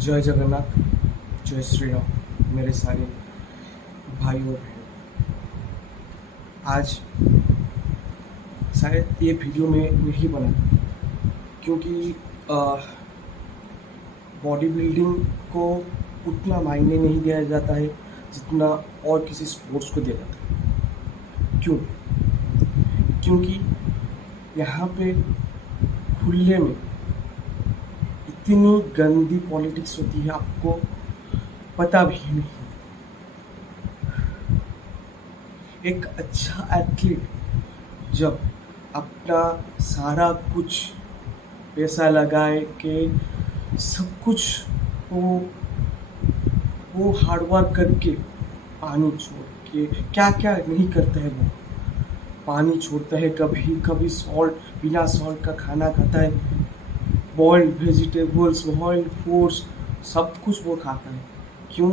जय जगन्नाथ, जय श्री राम मेरे सारे भाई और बहन। आज शायद ये वीडियो में नहीं बना क्योंकि बॉडी बिल्डिंग को उतना मायने नहीं दिया जाता है जितना और किसी स्पोर्ट्स को दिया जाता है। क्यों? क्योंकि यहाँ पे खुले में इतनी गंदी पॉलिटिक्स होती है, आपको पता भी नहीं। एक अच्छा एथलीट जब अपना सारा कुछ पैसा लगाए के सब कुछ वो हार्ड वर्क करके पानी छोड़ के क्या क्या नहीं करता है, वो पानी छोड़ता है, कभी कभी सॉल्ट बिना सॉल्ट का खाना खाता है, बॉइल्ड वेजिटेबल्स, बॉइल्ड फूड्स, सब कुछ वो खाता है। क्यों?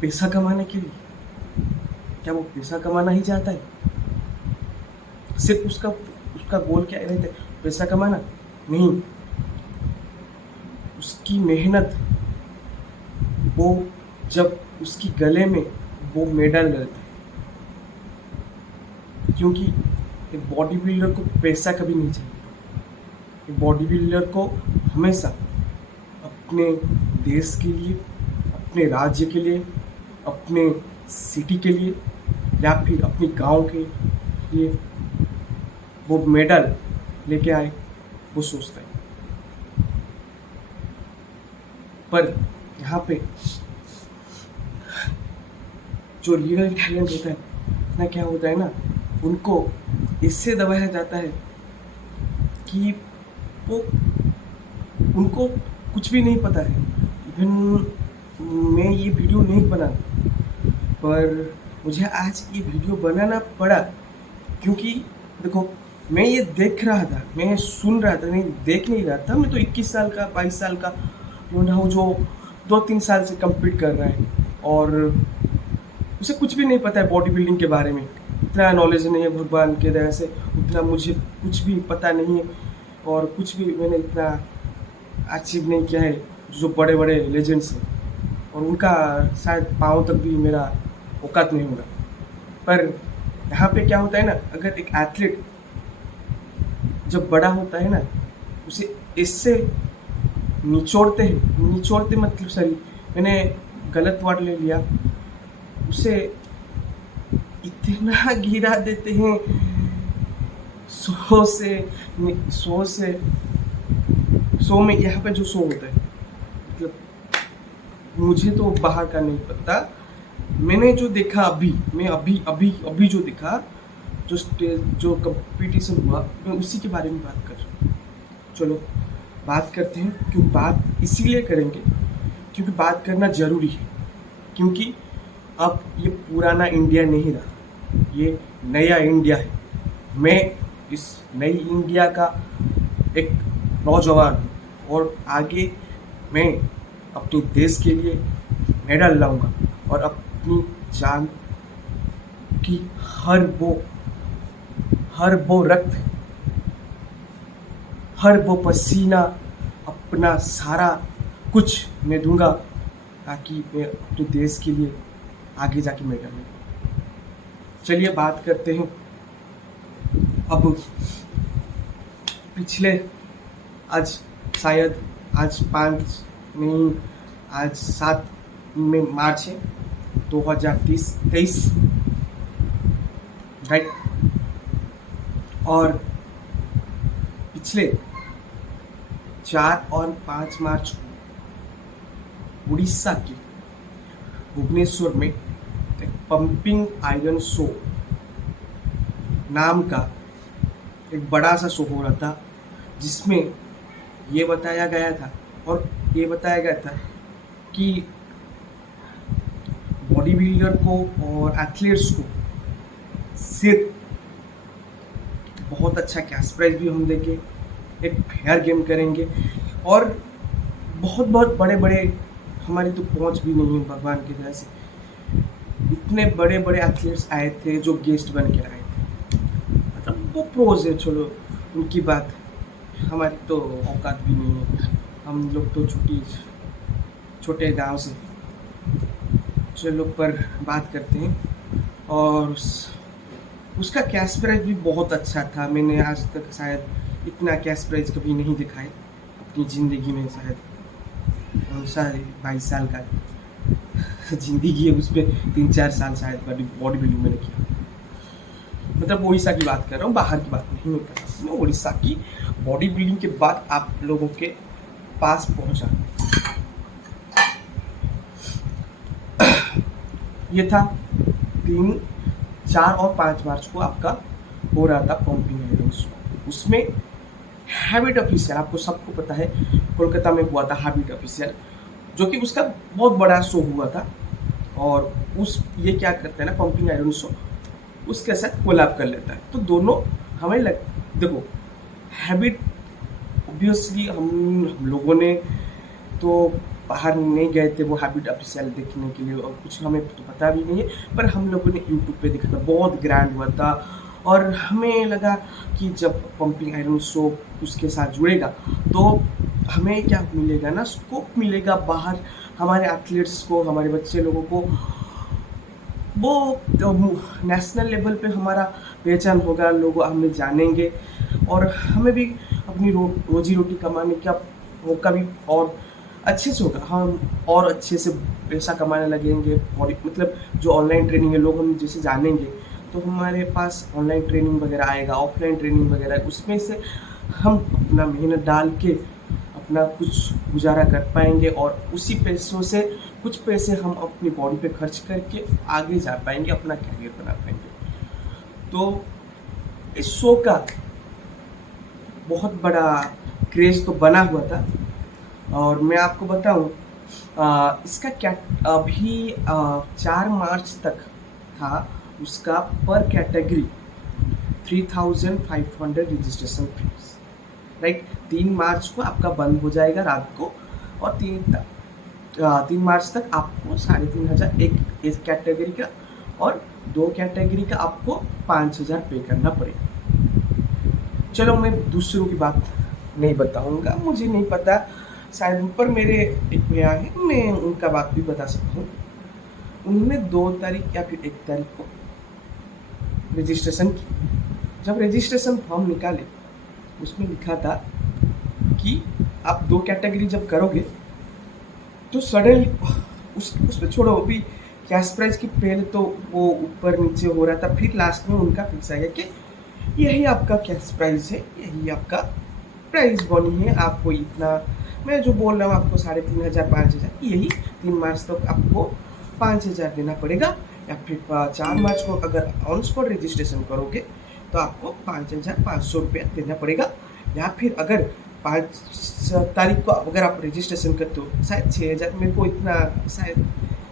पैसा कमाने के लिए। क्या वो पैसा कमाना ही चाहता है? सिर्फ उसका उसका गोल क्या रहता है? पैसा कमाना नहीं। उसकी मेहनत, वो जब उसकी गले में वो मेडल डलता है, क्योंकि एक बॉडी बिल्डर को पैसा कभी नहीं चाहिए। एक बॉडी बिल्डर को हमेशा अपने देश के लिए, अपने राज्य के लिए, अपने सिटी के लिए या फिर अपने गांव के लिए वो मेडल लेके आए, वो सोचता है। पर यहाँ पे जो रियल टैलेंट होता है ना, क्या होता है ना, उनको इससे दबाया जाता है कि वो उनको कुछ भी नहीं पता है। इवन मैं ये वीडियो नहीं बना, पर मुझे आज ये वीडियो बनाना पड़ा क्योंकि देखो, मैं ये देख रहा था, मैं सुन रहा था, नहीं देख नहीं रहा था। मैं तो 21 साल का 22 साल का लौंडा हूँ जो 2-3 साल से कम्पीट कर रहा है और उसे कुछ भी नहीं पता है बॉडी बिल्डिंग के बारे में। इतना नॉलेज नहीं है भगवान के दया से, उतना मुझे कुछ भी पता नहीं है और कुछ भी मैंने इतना अचीव नहीं किया है जो बड़े बड़े लेजेंड्स हैं, और उनका शायद पाँव तक भी मेरा औकात नहीं होगा। पर यहाँ पे क्या होता है ना, अगर एक एथलीट जब बड़ा होता है ना, उसे इससे निचोड़ते मतलब सॉरी, मैंने गलत वर्ड ले लिया। उसे इतना गिरा देते हैं 100 में। यहाँ पे जो 100 होता है, मतलब मुझे तो बाहर का नहीं पता, मैंने जो देखा अभी, मैं अभी जो देखा, जो कंपटीशन हुआ, मैं उसी के बारे में बात कर रहा हूँ। चलो बात करते हैं। क्यों बात इसीलिए करेंगे क्योंकि बात करना ज़रूरी है, क्योंकि अब ये पुराना इंडिया नहीं रहा, ये नया इंडिया है। मैं इस नई इंडिया का एक नौजवान हूँ और आगे मैं अपने देश के लिए मेडल लाऊंगा और अपनी जान की हर वो रक्त, हर वो पसीना, अपना सारा कुछ मैं दूंगा ताकि मैं अपने देश के लिए आगे जाके मेडल लूँ। चलिए बात करते हैं। अब पिछले आज 7 में मार्च है 2023, राइट। और पिछले 4 और 5 मार्च को उड़ीसा के भुवनेश्वर में एक पंपिंग आयरन शो नाम का एक बड़ा सा शो हो रहा था, जिसमें ये बताया गया था कि बॉडी बिल्डर को और एथलीट्स को सिर्फ बहुत अच्छा कैश प्राइज भी हम देंगे, एक फेयर गेम करेंगे, और बहुत बड़े बड़े, हमारी तो पहुंच भी नहीं है भगवान की दया से, इतने बड़े बड़े एथलीट्स आए थे जो गेस्ट बन के आए थे। मतलब वो प्रोज है, चलो उनकी बात, हमारी तो औकात भी नहीं है। हम लोग तो छोटे गांव से, चलो पर बात करते हैं। और उसका कैश प्राइस भी बहुत अच्छा था। मैंने आज तक शायद इतना कैश प्राइस कभी नहीं दिखाई अपनी ज़िंदगी में। शायद कौन सा 22 साल का ज़िंदगी है, उसमें 3-4 साल शायद बॉडी बिल्डिंग मैंने किया। मतलब उड़ीसा की बात कर रहा हूँ, बाहर की बात नहीं मैं कर रहा हूँ। उड़ीसा की बॉडी बिल्डिंग के बाद आप लोगों के पास पहुंचा। ये था 3, 4 और 5 मार्च को आपका हो रहा था पंपिंग आयरन शो। उसमें हैबिट ऑफिशियल, आपको सबको पता है, कोलकाता में हुआ था हैबिट ऑफिशियल, जो कि उसका बहुत बड़ा शो हुआ था। और ये क्या करता है ना, पंपिंग आयरन शो उसके साथ कोलैब कर लेता है। तो दोनों हमें देखो, हैबिट ऑब्वियसली हम लोगों ने तो बाहर नहीं गए थे वो हैबिट ऑफिशियल देखने के लिए, और कुछ हमें तो पता भी नहीं है, पर हम लोगों ने यूट्यूब पे देखा था, बहुत ग्रैंड हुआ था। और हमें लगा कि जब पंपिंग आयरन शो उसके साथ जुड़ेगा तो हमें क्या मिलेगा ना, स्कोप मिलेगा बाहर हमारे एथलीट्स को, हमारे बच्चे लोगों को, वो नेशनल लेवल पे हमारा पहचान होगा, लोग हमें जानेंगे और हमें भी अपनी रोजी रोटी कमाने का मौका भी और अच्छे से होगा। हम और अच्छे से पैसा कमाने लगेंगे। और मतलब जो ऑनलाइन ट्रेनिंग है, लोग हम जैसे जानेंगे तो हमारे पास ऑनलाइन ट्रेनिंग वगैरह आएगा, ऑफलाइन ट्रेनिंग वगैरह, उसमें से हम अपना मेहनत डाल के अपना कुछ गुजारा कर पाएंगे और उसी पैसों से कुछ पैसे हम अपनी बॉडी पे खर्च करके आगे जा पाएंगे, अपना कैरियर बना पाएंगे। तो इस शो का बहुत बड़ा क्रेज तो बना हुआ था। और मैं आपको बताऊं, इसका क्या अभी 4 मार्च तक था उसका पर कैटेगरी 3500 रजिस्ट्रेशन फीस, राइट। 3 मार्च को आपका बंद हो जाएगा रात को, और 3 मार्च तक आपको 3500 एक कैटेगरी का, और 2 कैटेगरी का आपको 5000 पे करना पड़ेगा। चलो मैं दूसरों की बात नहीं बताऊंगा, मुझे नहीं पता, शायद ऊपर मेरे एक भैया है, मैं उनका बात भी बता सकता हूँ। उन्होंने 2 तारीख या फिर 1 तारीख को रजिस्ट्रेशन की। जब रजिस्ट्रेशन फॉर्म निकाले उसमें लिखा था कि आप 2 कैटेगरी जब करोगे तो सडनली उसमें छोड़ो, अभी कैश प्राइस की पहले तो वो ऊपर नीचे हो रहा था, फिर लास्ट में उनका फिक्स आ गया कि यही आपका कैश प्राइस है, यही आपका प्राइस बनी है, आपको इतना, मैं जो बोल रहा हूँ आपको 3500 5000, यही 3 मार्च तक आपको 5000 देना पड़ेगा, या फिर 4 मार्च को अगर ऑन स्पॉट रजिस्ट्रेशन करोगे तो आपको 5500 रुपया देना पड़ेगा, या फिर अगर 5 तारीख को अगर आप रजिस्ट्रेशन करते हो शायद 6000, मेरे को इतना, शायद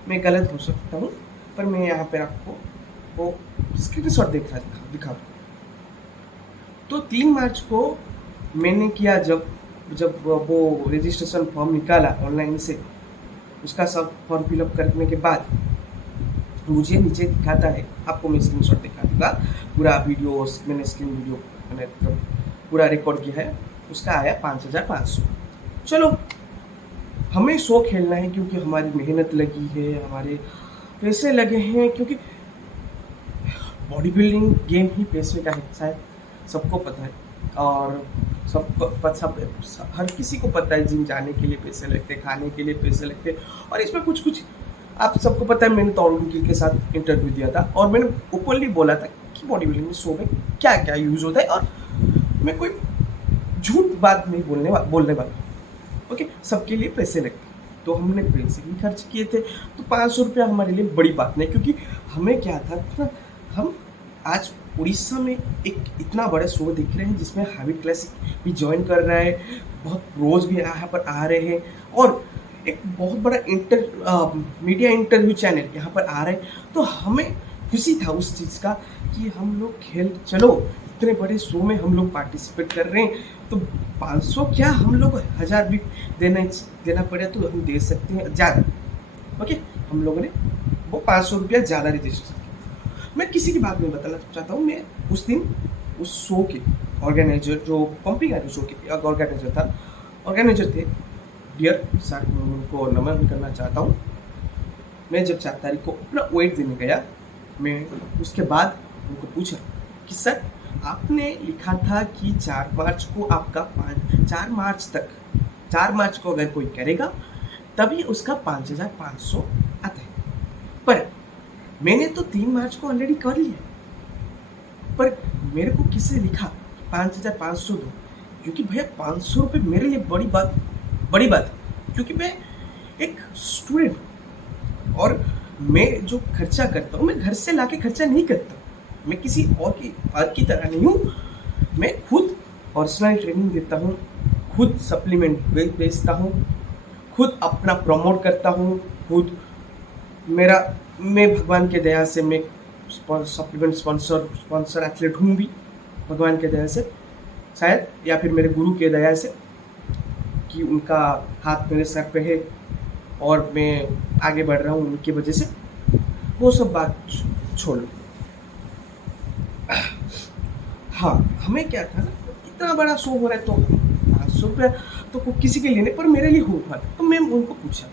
मैं गलत हो सकता हूँ, पर मैं यहाँ पर आपको वो स्क्रीनशॉट दिखा। तो 3 मार्च को मैंने किया, जब वो रजिस्ट्रेशन फॉर्म निकाला ऑनलाइन से, उसका सब फॉर्म फिलअप करने के बाद मुझे नीचे दिखाता है, आपको मैं स्क्रीनशॉट दिखा दूँगा, पूरा वीडियो मैंने पूरा रिकॉर्ड किया है, उसका आया 5500। चलो हमें शो खेलना है क्योंकि हमारी मेहनत लगी है, हमारे पैसे लगे हैं, क्योंकि बॉडी बिल्डिंग गेम ही पैसे का है, शायद सबको पता है। और हर किसी को पता है, जिम जाने के लिए पैसे लगते, खाने के लिए पैसे लगते, और इसमें कुछ आप सबको पता है। मैंने तो तरुण गिल के साथ इंटरव्यू दिया था और मैंने ओपनली बोला था कि बॉडी बिल्डिंग शो में क्या क्या यूज़ होता है, और मैं कोई झूठ बात नहीं बोलने वाला। ओके, सबके लिए पैसे लगते, तो हमने पैसे भी खर्च किए थे, तो 500 रुपया हमारे लिए बड़ी बात नहीं, क्योंकि हमें क्या था, हम आज उड़ीसा में एक इतना बड़ा शो देख रहे हैं जिसमें हैबिट क्लासिक भी ज्वाइन कर रहा है, बहुत प्रोज भी यहाँ पर आ रहे हैं, और एक बहुत बड़ा मीडिया इंटरव्यू चैनल यहाँ पर आ रहे हैं। तो हमें खुशी था उस चीज़ का कि हम लोग चलो इतने बड़े शो में हम लोग पार्टिसिपेट कर रहे हैं, तो 500 क्या, हम लोग 1000 भी देना पड़े तो हम दे सकते हैं ज़्यादा। ओके, हम लोगों ने वो 500 रुपया ज़्यादा रजिस्ट्रेशन किया। मैं किसी की बात नहीं बताना चाहता हूँ, मैं उस दिन उस शो के ऑर्गेनाइजर, जो पंपिंग आयरन शो के ऑर्गेनाइजर थे, डियर सर, मैं उनको नमन करना चाहता हूँ। मैं जब 4 तारीख को अपना वेट देने गया, मैं उसके बाद उनको पूछा कि सर, आपने लिखा था कि 4 मार्च को आपका 4 मार्च तक, 4 मार्च को अगर कोई करेगा तभी उसका 5,500 आता है, पर मैंने तो 3 मार्च को ऑलरेडी कर लिया, पर मेरे को किसने लिखा 5,500 दो, क्योंकि भैया 500 रुपये मेरे लिए बड़ी बात, क्योंकि मैं एक स्टूडेंट, और मैं जो खर्चा करता हूँ मैं घर से लाके खर्चा नहीं करता, मैं किसी और की तरह नहीं हूँ। मैं खुद पर्सनल ट्रेनिंग देता हूँ, खुद सप्लीमेंट बेचता हूँ, खुद अपना प्रमोट करता हूँ, खुद मैं भगवान के दया से मैं सप्लीमेंट स्पॉन्सर एथलीट हूँ भी, भगवान के दया से शायद, या फिर मेरे गुरु के दया से कि उनका हाथ मेरे सर पे है और मैं आगे बढ़ रहा हूँ उनकी वजह से। वो सब बात छोड़ो। हाँ, हमें क्या था ना, इतना बड़ा शो हो रहा है तो 500 रुपया तो किसी के लिए नहीं, पर मेरे लिए हो रहा था। तो मैं उनको पूछा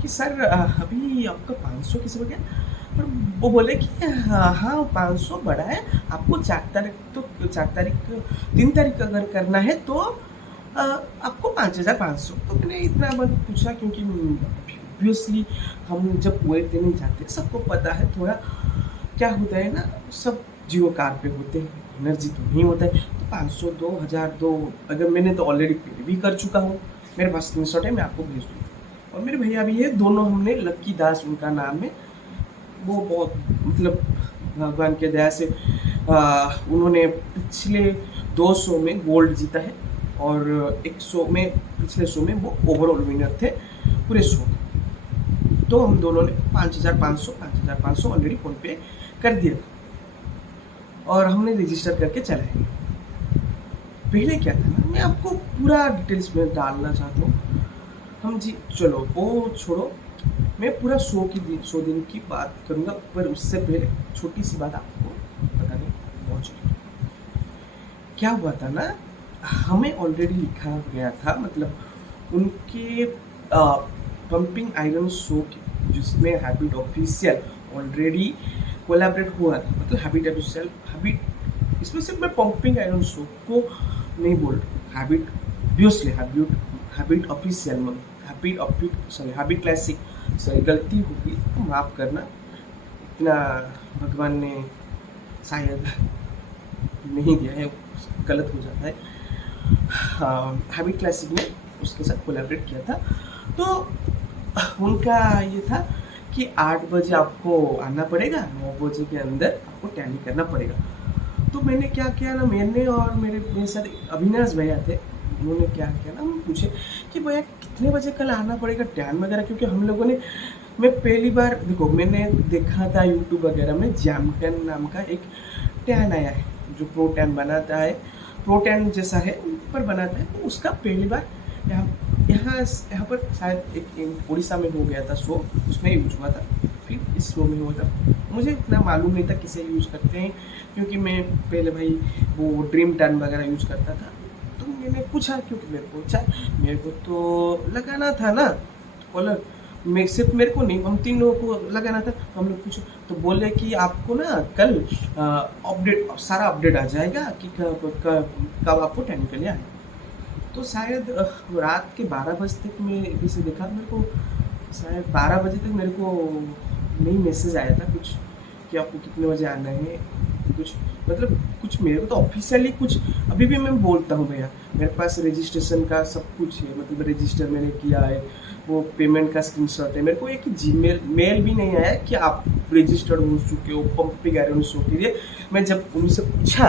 कि सर अभी आपका 500 किसी को क्या, पर वो बोले कि हाँ 500 बड़ा है, आपको 3 तारीख अगर करना है तो आपको 5,500। तो मैंने इतना मत पूछा, क्योंकि ऑब्वियसली हम जब वेट देने जाते हैं सबको पता है थोड़ा क्या होता है ना, सब जीरो कार पे होते हैं, एनर्जी तो नहीं होता है। तो 500 दो, 1000 दो, अगर मैंने तो ऑलरेडी पे भी कर चुका हूँ, मेरे पास स्क्रीनशॉट है, मैं आपको भेज दूँगा। और मेरे भैया भी है, दोनों हमने, लक्की दास उनका नाम है, वो बहुत मतलब भगवान के दया से उन्होंने पिछले 2 शो में गोल्ड जीता है, और एक शो में, पिछले शो में वो ओवरऑल विनर थे पूरे शो के। तो हम दोनों ने 5,500 ऑलरेडी फोन पे कर दिया और हमने रजिस्टर करके चलाए। पहले क्या था ना, मैं आपको पूरा डिटेल्स में डालना चाहता हूँ। हम जी चलो वो छोड़ो, मैं पूरा शो दिन की बात करूँगा, पर उससे पहले छोटी सी बात आपको बताने बहुत जरूरी। क्या हुआ था ना, हमें ऑलरेडी लिखा गया था, मतलब उनके पंपिंग आयरन शो के, जिसमें हैबिट ऑफिशियल ऑलरेडी कोलैबोरेट हुआ था, मतलब हैबिट, इसमें सिर्फ मैं पंपिंग आयरन शो को नहीं बोल रहा, habit official, habit classic, sorry गलती होगी तो माफ़ करना, इतना भगवान ने शायद नहीं दिया है, गलत हो जाता है। हैबिट क्लासिक ने उसके साथ कोलैबोरेट किया था। तो उनका ये था कि 8 बजे आपको आना पड़ेगा, 9 बजे के अंदर आपको टैली करना पड़ेगा। तो मैंने क्या किया ना, मैंने और मेरे साथ अविनाश भैया थे, उन्होंने क्या किया ना, हम पूछे कि भैया कितने बजे कल आना पड़ेगा टैन वगैरह, क्योंकि हम लोगों ने, मैं पहली बार देखो, मैंने देखा था यूट्यूब वगैरह में जैमटन नाम का एक टैन आया है जो प्रो टैन बनाता है, प्रो टैन जैसा है पर बनाता है। तो उसका पहली बार यहाँ पर शायद एक उड़ीसा में हो गया था शो, उसमें यूज हुआ था, फिर इस शो में हुआ था। मुझे इतना मालूम नहीं था किसे यूज़ करते हैं, क्योंकि मैं पहले भाई वो ड्रीम टर्न वगैरह यूज़ करता था। तो मैंने पूछा, क्योंकि मेरे को तो लगाना था ना कॉलर, सिर्फ मेरे को नहीं, हम 3 लोगों को लगाना था। हम लोग पूछो तो बोले कि आपको ना कल सारा अपडेट आ जाएगा कि कब आपको टैन के लिए आए। तो शायद रात के 12 बजे तक मैं इसे देखा, मेरे को शायद 12 बजे तक मेरे को नहीं मैसेज आया था कुछ कि आपको कितने बजे आना है, कुछ मतलब कुछ मेरे को तो ऑफिशियली कुछ, अभी भी मैं बोलता हूँ भैया मेरे पास रजिस्ट्रेशन का सब कुछ है, मतलब रजिस्टर मैंने किया है, वो पेमेंट का स्क्रीनशॉट है। मेरे को एक मेल भी नहीं आया कि आप रजिस्टर्ड हो चुके हो पंपिंग आयरन शो के लिए। मैं जब उनसे पूछा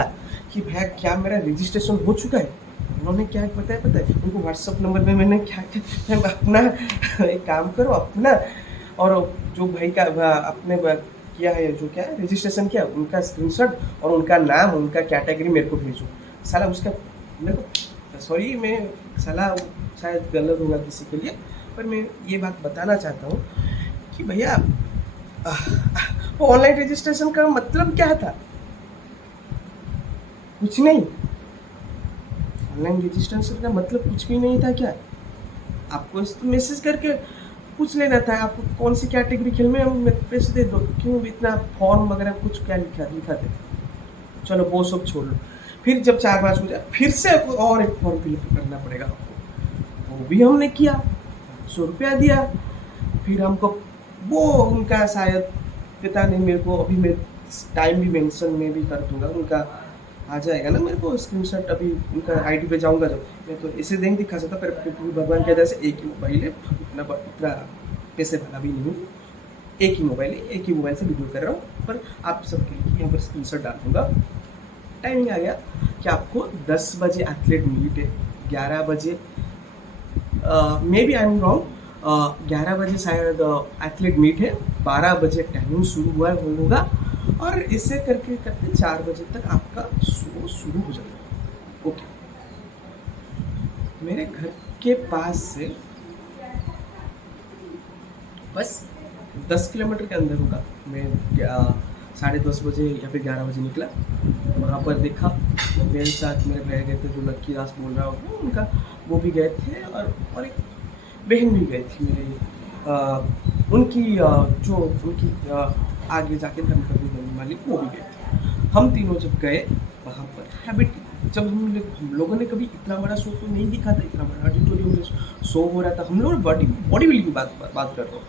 कि भैया क्या मेरा रजिस्ट्रेशन हो चुका है, उन्होंने क्या पता है उनको व्हाट्सअप नंबर में मैंने क्या अपना एक काम करो अपना, और जो भाई का अपने किया है, जो क्या है रजिस्ट्रेशन किया, उनका स्क्रीनशॉट और उनका नाम, उनका कैटेगरी मेरे को भेजो। साला उसका मेरे को, सॉरी मैं साला शायद गलत होगा किसी के लिए, पर मैं ये बात बताना चाहता हूँ कि भैया वो ऑनलाइन रजिस्ट्रेशन का मतलब क्या था, कुछ नहीं। ऑनलाइन रजिस्ट्रेशन का मतलब कुछ भी नहीं था क्या? आपको इस मैसेज करके पूछ लेना था आपको कौन सी कैटेगरी खेल में, हम पैसे दे दो, क्यों इतना फॉर्म वगैरह कुछ क्या लिखा लिखा थे। चलो वो सब छोड़ लो। फिर जब 4-5 हो जाए फिर से और एक फॉर्म फिलअप करना पड़ेगा आपको, वो भी हमने किया, 100 रुपया दिया। फिर हमको वो उनका शायद पता नहीं मेरे को, अभी मैं टाइम भी मेंशन में भी कर दूंगा, उनका आ जाएगा ना मेरे को स्क्रीनशॉट, अभी उनका आईडी पे जाऊंगा जब मैं तो इसे नहीं दिखा सकता, पर क्योंकि भगवान की दया से एक ही मोबाइल है, इतना पैसे वाला भी नहीं हूँ, एक ही मोबाइल है, एक ही मोबाइल से वीडियो कर रहा हूँ, पर आप सबके लिए यहाँ पर स्क्रीनशॉट डाल दूंगा। टाइमिंग आ गया कि आपको 10 बजे एथलीट मीट है, 11 बजे maybe I am wrong, 11 बजे शायद एथलीट मीट है, 12 बजे टाइमिंग शुरू हुआ होगा, और इसे करके करके 4 बजे तक आपका शो शुरू हो जाएगा। ओके, मेरे घर के पास से बस 10 किलोमीटर के अंदर होगा। मैं 10:30 बजे या फिर 11 बजे निकला, वहाँ पर देखा मेरे साथ मेरे भैया गए थे, जो लक्की दास बोल रहा हूँ उनका, वो भी गए थे, और एक बहन भी गई थी मेरी, उनकी जो उनकी आगे जाके धर्म करनी बनने वाली, वो भी गए थे। हम तीनों जब गए वहाँ पर हैबिट, जब हम लोगों ने कभी इतना बड़ा शो तो नहीं दिखा था, इतना बड़ा ऑडिटोरियम में शो हो रहा था। हम लोग बॉडी बिल्डिंग की बात कर रहा हूँ।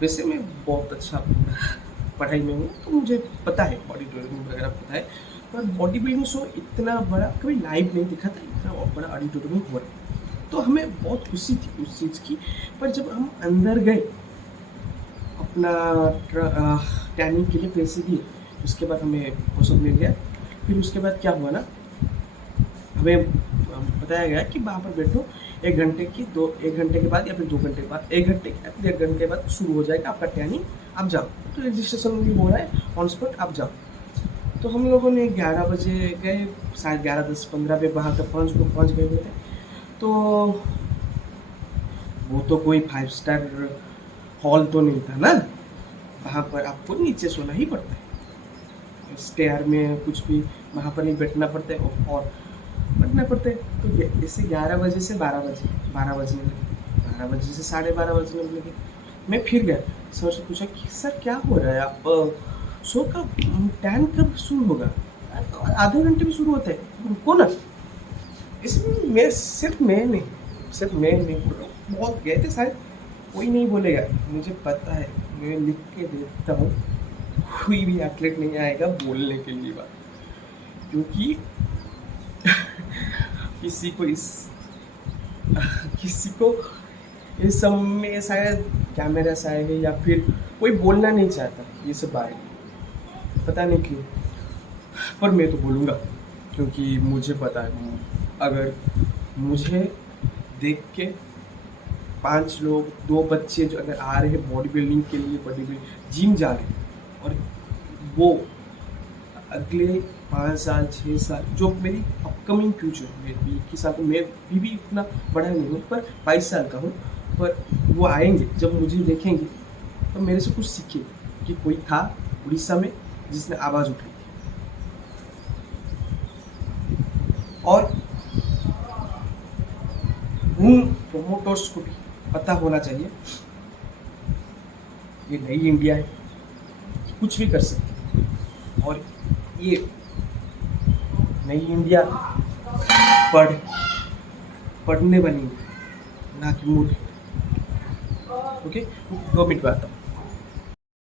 वैसे मैं बहुत अच्छा पढ़ाई में हूँ, तो मुझे पता है बॉडी बिल्डिंग वगैरह पता है, पर बॉडी बिल्डिंग शो इतना बड़ा कभी लाइव नहीं दिखा था, इतना बड़ा ऑडिटोरियम में हुआ, तो हमें बहुत खुशी थी उस चीज़ की। पर जब हम अंदर गए, अपना टैनिंग के लिए पैसे दिए, उसके बाद हमें वो सब मिल गया। फिर उसके बाद क्या हुआ ना, हमें बताया गया कि वहाँ पर बैठो, 1 घंटे के बाद या फिर 2 घंटे के बाद, 1 घंटे या फिर 1 घंटे के बाद शुरू हो जाएगा आपका टैनिंग, आप जाओ। तो रजिस्ट्रेशन भी हो रहा है ऑन स्पॉट, आप जाओ। तो हम लोगों ने 11 बजे गए, शायद 11:10-15 पे वहाँ तक पहुँच गए हुए थे। तो वो तो कोई 5 स्टार हॉल तो नहीं था ना, वहाँ पर आपको नीचे सोना ही पड़ता है, स्टेयर में कुछ भी वहाँ पर ही बैठना पड़ता है और बैठना पड़ता है। तो जैसे 11 बजे से 12 बजने लगे, 12 बजे से 12:30 बजने लगे। मैं फिर गया, सर से पूछा कि सर क्या हो रहा है, आप शो का टैन कब शुरू होगा? आधे घंटे में शुरू होता है, रुको ना। इसमें मैं नहीं बोल रहा हूँ, बहुत गए थे शायद, कोई नहीं बोलेगा, मुझे पता है, मैं लिख के देता हूँ, कोई भी एथलीट नहीं आएगा बोलने के लिए बात, क्योंकि किसी को इस सब में शायद कैमरा शायद है, या फिर कोई बोलना नहीं चाहता ये सब बारे में, पता नहीं क्यों, पर मैं तो बोलूँगा, क्योंकि मुझे पता है, अगर मुझे देख के 5 लोग, 2 बच्चे जो अगर आ रहे हैं बॉडी बिल्डिंग के लिए, जिम जा रहे हैं, और वो अगले 5 साल 6 साल जो मेरी अपकमिंग फ्यूचर, मैं 21 साल, मैं भी इतना बड़ा नहीं हूँ, पर 22 साल का हूँ, पर वो आएंगे जब मुझे देखेंगे तो मेरे से कुछ सीखे कि कोई था उड़ीसा में जिसने आवाज़ उठाई थी। और उन प्रोमोटर्स को भी पता होना चाहिए ये नई इंडिया है, कुछ भी कर सकते हैं, और ये नई इंडिया पढ़ने वाली, ना कि मूर्ख। ओके, 2 मिनट में आता हूँ।